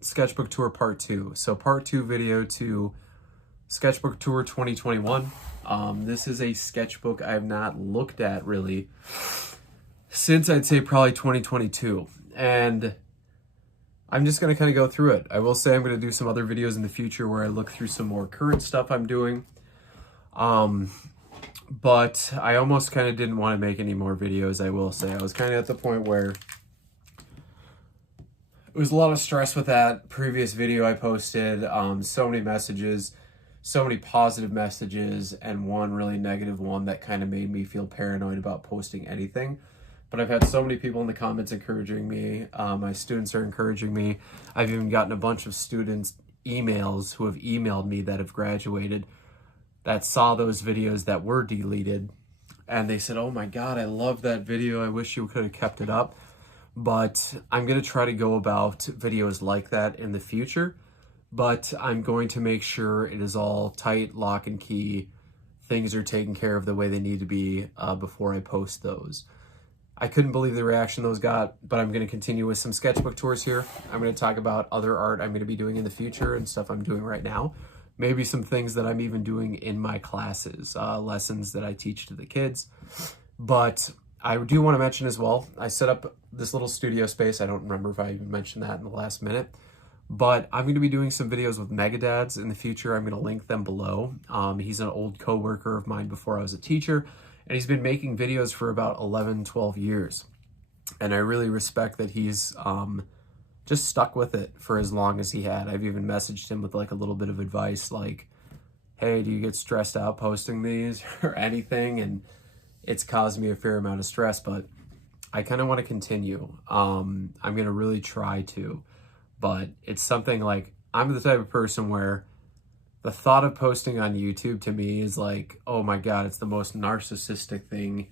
Sketchbook Tour Part 2. So Part 2 video to Sketchbook Tour 2021. This is a sketchbook I have not looked at really since I'd say probably 2022. And I'm just going to kind of go through it. I will say I'm going to do some other videos in the future where I look through some more current stuff I'm doing. But I almost kind of didn't want to make any more videos, I will say. I was kind of at the point where it was a lot of stress with that previous video I posted. So many messages, so many positive messages, and one really negative one that kind of made me feel paranoid about posting anything. But I've had so many people in the comments encouraging me. My students are encouraging me. I've even gotten a bunch of students emails who have emailed me that have graduated that saw those videos that were deleted. And they said, oh my God, I love that video. I wish you could have kept it up. But I'm going to try to go about videos like that in the future. But I'm going to make sure it is all tight, lock and key. Things are taken care of the way they need to be before I post those. I couldn't believe the reaction those got, but I'm going to continue with some sketchbook tours here. I'm going to talk about other art I'm going to be doing in the future and stuff I'm doing right now. Maybe some things that I'm even doing in my classes, lessons that I teach to the kids. But I do want to mention as well, I set up this little studio space. I don't remember if I even mentioned that in the last minute. But I'm going to be doing some videos with Megadads in the future. I'm going to link them below. He's an old coworker of mine before I was a teacher. And he's been making videos for about 11, 12 years. And I really respect that he's just stuck with it for as long as he had. I've even messaged him with like a little bit of advice like, hey, do you get stressed out posting these or anything? And it's caused me a fair amount of stress, but I kind of want to continue. I'm going to really try to, but it's something like, I'm the type of person where the thought of posting on YouTube to me is like, oh my God, it's the most narcissistic thing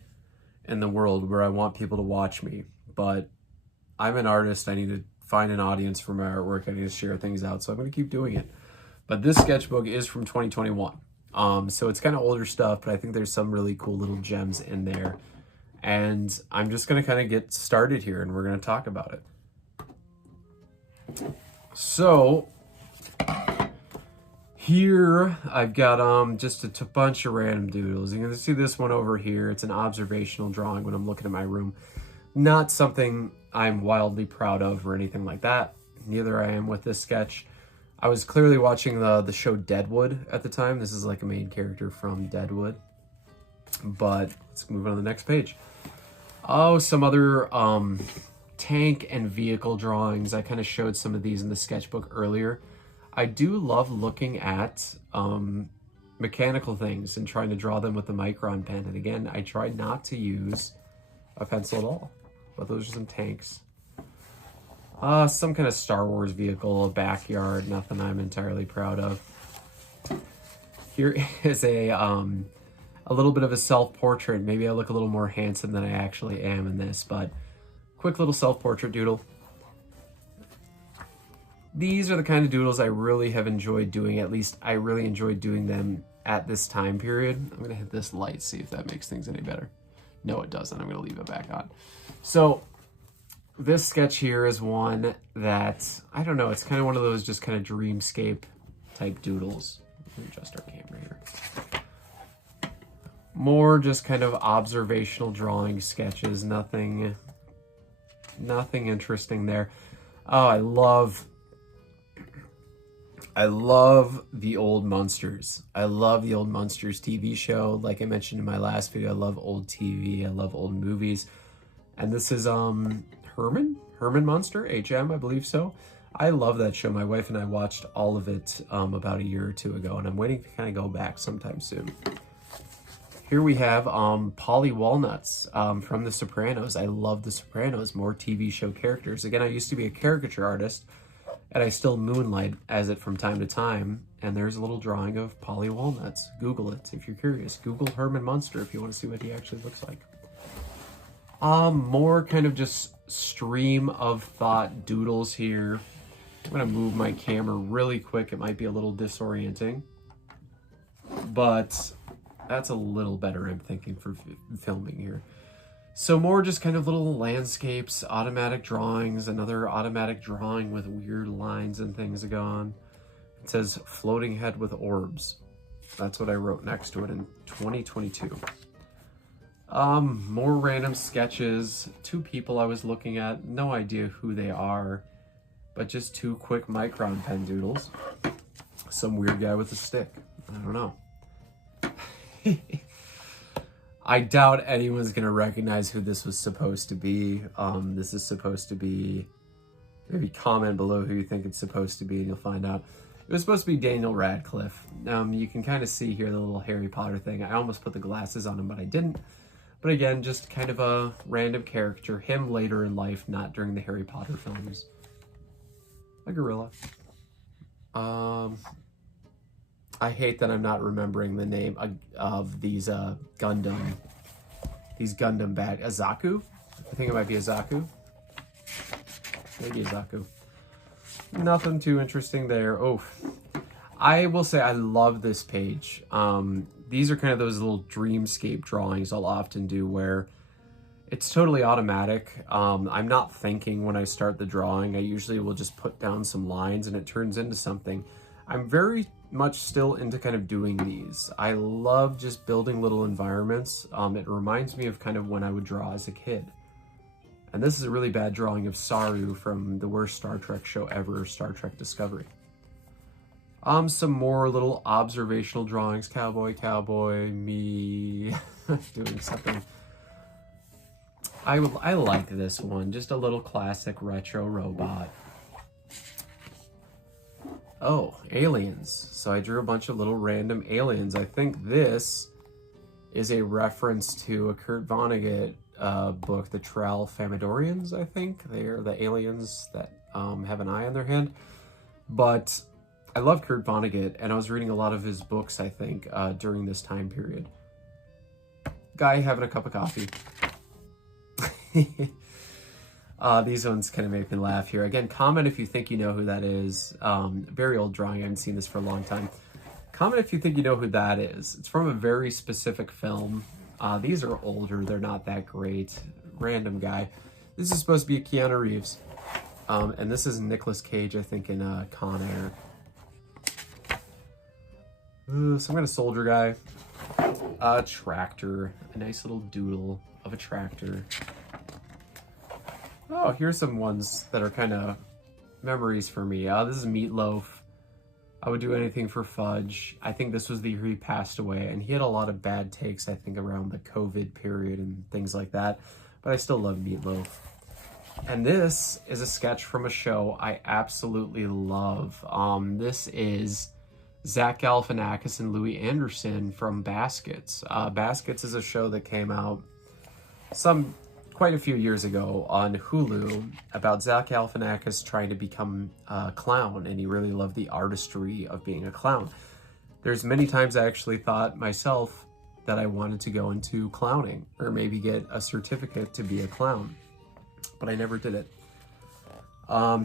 in the world where I want people to watch me. But I'm an artist. I need to find an audience for my artwork. I need to share things out. So I'm going to keep doing it. But this sketchbook is from 2021. So it's kind of older stuff, but I think there's some really cool little gems in there. And I'm just going to kind of get started here and we're going to talk about it. So here I've got just a bunch of random doodles. You can see this one over here. It's an observational drawing when I'm looking at my room. Not something I'm wildly proud of or anything like that. Neither I am with this sketch. I was clearly watching the show Deadwood at the time. This is like a main character from Deadwood. But let's move on to the next page. Oh, some other tank and vehicle drawings. I kind of showed some of these in the sketchbook earlier. I do love looking at mechanical things and trying to draw them with the Micron pen. And again, I try not to use a pencil at all. But those are some tanks. Some kind of Star Wars vehicle, a backyard, nothing I'm entirely proud of. Here is a little bit of a self-portrait. Maybe I look a little more handsome than I actually am in this, but quick little self-portrait doodle. These are the kind of doodles I really have enjoyed doing. At least I really enjoyed doing them at this time period. I'm going to hit this light, see if that makes things any better. No, it doesn't. I'm going to leave it back on. So this sketch here is one that, I don't know, it's kind of one of those just kind of dreamscape type doodles. Let me adjust our camera here. More just kind of observational drawing sketches. Nothing interesting there. Oh, I love the old Munsters. I love the old Munsters TV show. Like I mentioned in my last video, I love old TV. I love old movies. And this is Herman Munster, HM, I believe so. I love that show. My wife and I watched all of it about a year or two ago, and I'm waiting to kind of go back sometime soon. Here we have Polly Walnuts from The Sopranos. I love The Sopranos, more TV show characters. Again, I used to be a caricature artist, and I still moonlight as it from time to time. And there's a little drawing of Polly Walnuts. Google it if you're curious. Google Herman Munster if you want to see what he actually looks like. More kind of just stream of thought doodles here. I'm going to move my camera really quick. It might be a little disorienting, but that's a little better, I'm thinking, for filming here. So more just kind of little landscapes, automatic drawings, another automatic drawing with weird lines and things to go on. It says floating head with orbs. That's what I wrote next to it in 2022. More random sketches. Two people I was looking at, no idea who they are, but just two quick micron pen doodles. Some weird guy with a stick. I don't know. I doubt anyone's gonna recognize who this was supposed to be. This is supposed to be, maybe comment below who you think it's supposed to be and you'll find out. It was supposed to be Daniel Radcliffe. You can kind of see here the little Harry Potter thing. I almost put the glasses on him, but I didn't. But again, just kind of a random character. Him later in life, not during the Harry Potter films. A gorilla. I hate that I'm not remembering the name of these Gundam bag. Azaku? I think it might be Azaku. Maybe Azaku. Nothing too interesting there. Oh, I will say I love this page. These are kind of those little dreamscape drawings I'll often do where it's totally automatic. I'm not thinking when I start the drawing. I usually will just put down some lines and it turns into something. I'm very much still into kind of doing these. I love just building little environments. It reminds me of kind of when I would draw as a kid. And this is a really bad drawing of Saru from the worst Star Trek show ever, Star Trek Discovery. Some more little observational drawings. Cowboy, me doing something. I like this one. Just a little classic retro robot. Oh, aliens. So I drew a bunch of little random aliens. I think this is a reference to a Kurt Vonnegut book, The Tralfamadorians, I think. They are the aliens that have an eye on their head. But I love Kurt Vonnegut, and I was reading a lot of his books, I think, during this time period. Guy having a cup of coffee. These ones kind of make me laugh here. Again, comment if you think you know who that is. Very old drawing. I haven't seen this for a long time. Comment if you think you know who that is. It's from a very specific film. These are older. They're not that great. Random guy. This is supposed to be Keanu Reeves. And this is Nicolas Cage, I think, in Con Air. Some kind of soldier guy. A tractor. A nice little doodle of a tractor. Oh, here's some ones that are kind of memories for me. This is Meatloaf. I would do anything for Fudge. I think this was the year he passed away, and he had a lot of bad takes, I think, around the COVID period and things like that. But I still love Meatloaf. And this is a sketch from a show I absolutely love. This is Zach Galifianakis and Louis Anderson from Baskets. Baskets is a show that came out quite a few years ago on Hulu about Zach Galifianakis trying to become a clown, and he really loved the artistry of being a clown. There's many times I actually thought myself that I wanted to go into clowning or maybe get a certificate to be a clown, but I never did it.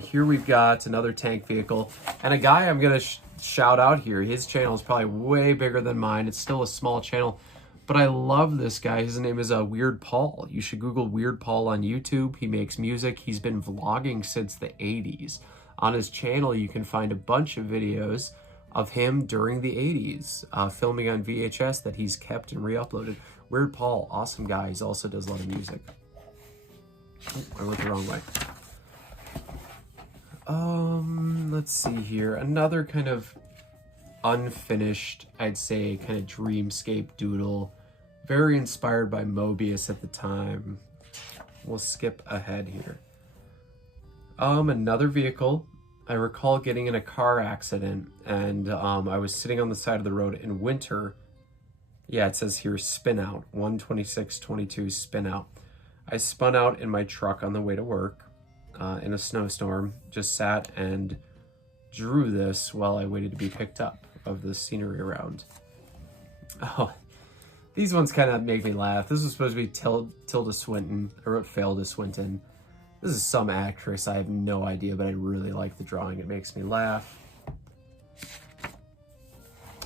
Here we've got another tank vehicle and a guy I'm gonna shout out here. His channel is probably way bigger than mine. It's still a small channel, but I love this guy. His name is Weird Paul. You should Google Weird Paul on YouTube. He makes music. He's been vlogging since the 80s. On his channel, you can find a bunch of videos of him during the 80s, filming on VHS that he's kept and re-uploaded. Weird Paul, awesome guy. He also does a lot of music. Oh, I went the wrong way. Let's see here. Another kind of unfinished, I'd say, kind of dreamscape doodle. Very inspired by Mobius at the time. We'll skip ahead here. Another vehicle. I recall getting in a car accident, and I was sitting on the side of the road in winter. Yeah, it says here spin out. 12622 spin out. I spun out in my truck on the way to work in a snowstorm. Just sat and drew this while I waited to be picked up of the scenery around. Oh, these ones kind of make me laugh. This was supposed to be Tilda Swinton. I wrote Failda Swinton. This is some actress. I have no idea, but I really like the drawing. It makes me laugh.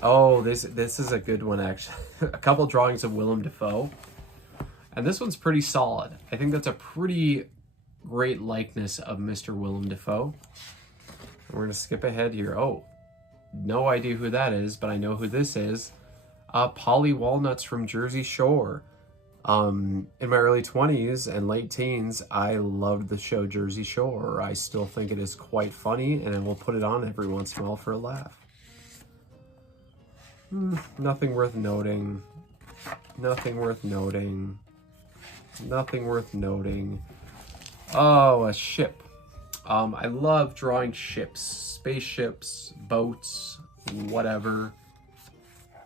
Oh, this is a good one, actually. A couple drawings of Willem Dafoe. And this one's pretty solid. I think that's a pretty great likeness of Mr. Willem Dafoe. We're going to skip ahead here. Oh, no idea who that is, but I know who this is. Polly Walnuts from Jersey Shore. In my early 20s and late teens, I loved the show Jersey Shore. I still think it is quite funny, and I will put it on every once in a while for a laugh. Nothing worth noting. Nothing worth noting. Nothing worth noting. Oh, a ship. I love drawing ships, spaceships, boats, whatever.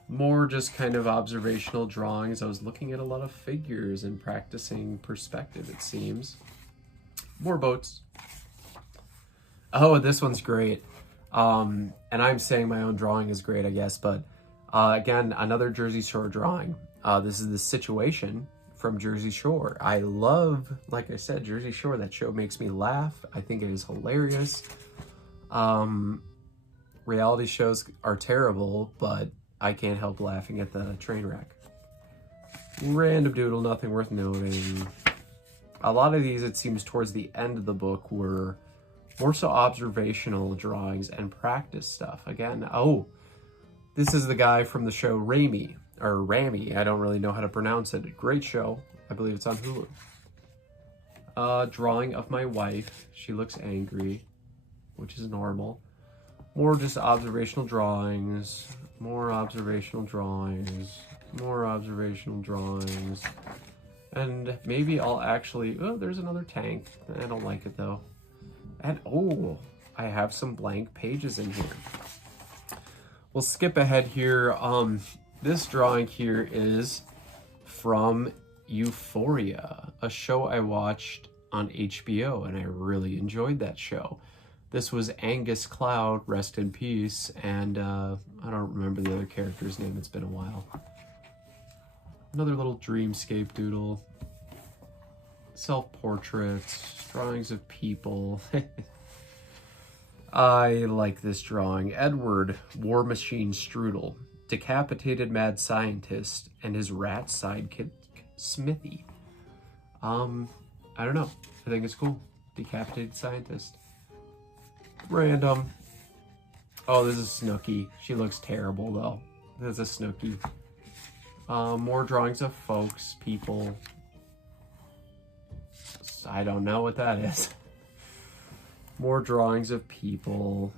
More just kind of observational drawings. I was looking at a lot of figures and practicing perspective, it seems. More boats. Oh, this one's great. And I'm saying my own drawing is great, I guess, but again, another Jersey Shore drawing. This is The Situation from Jersey Shore. I love, like I said, Jersey Shore. That show makes me laugh. I think it is hilarious. Reality shows are terrible, but I can't help laughing at the train wreck. Random doodle, nothing worth noting. A lot of these, it seems, towards the end of the book were more so observational drawings and practice stuff. Again, oh, this is the guy from the show Ramy. I don't really know how to pronounce it. Great show. I believe it's on Hulu. Drawing of my wife. She looks angry, which is normal. More just observational drawings. More observational drawings. More observational drawings. And maybe I'll actually... Oh, there's another tank. I don't like it, though. And, oh, I have some blank pages in here. We'll skip ahead here. This drawing here is from Euphoria, a show I watched on HBO, and I really enjoyed that show. This was Angus Cloud, rest in peace, and I don't remember the other character's name. It's been a while. Another little dreamscape doodle. Self-portraits, drawings of people. I like this drawing. Edward, War Machine Strudel. Decapitated mad scientist and his rat sidekick Smithy. I don't know. I think it's cool. Decapitated scientist. Random. Oh, this is Snooki. She looks terrible though. This is a Snooki. More drawings of folks, people. I don't know what that is. More drawings of people.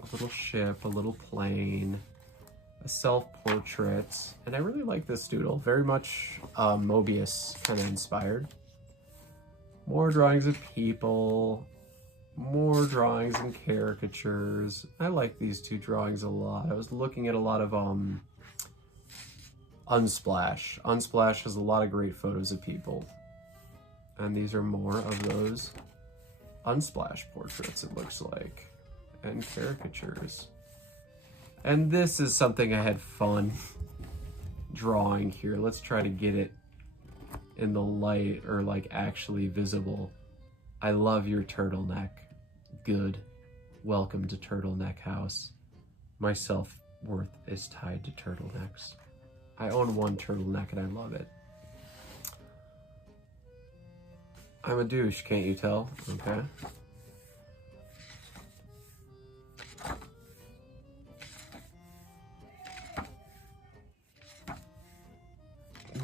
A little ship, a little plane, a self-portrait, and I really like this doodle. Very much Mobius kind of inspired. More drawings of people, more drawings and caricatures. I like these two drawings a lot. I was looking at a lot of Unsplash. Unsplash has a lot of great photos of people, and these are more of those Unsplash portraits, it looks like. And caricatures. And this is something I had fun drawing here. Let's try to get it in the light or like actually visible. I love your turtleneck. Good. Welcome to Turtleneck House. My self-worth is tied to turtlenecks. I own one turtleneck and I love it. I'm a douche, can't you tell? Okay.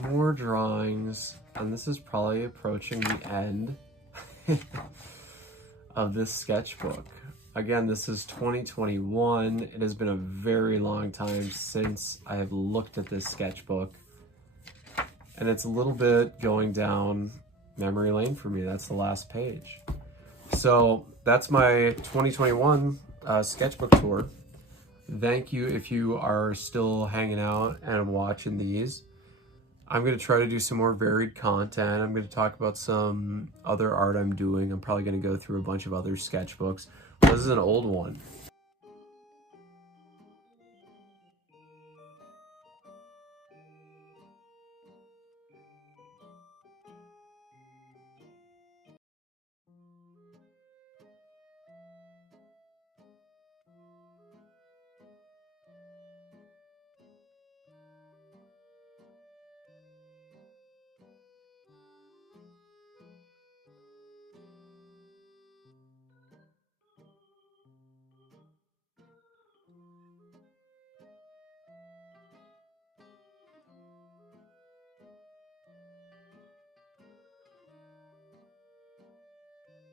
More drawings, and this is probably approaching the end of this sketchbook. Again, this is 2021. It has been a very long time since I have looked at this sketchbook, and it's a little bit going down memory lane for me. That's the last page. So that's my 2021 sketchbook tour. Thank you if you are still hanging out and watching these. I'm going to try to do some more varied content. I'm going to talk about some other art I'm doing. I'm probably going to go through a bunch of other sketchbooks. This is an old one.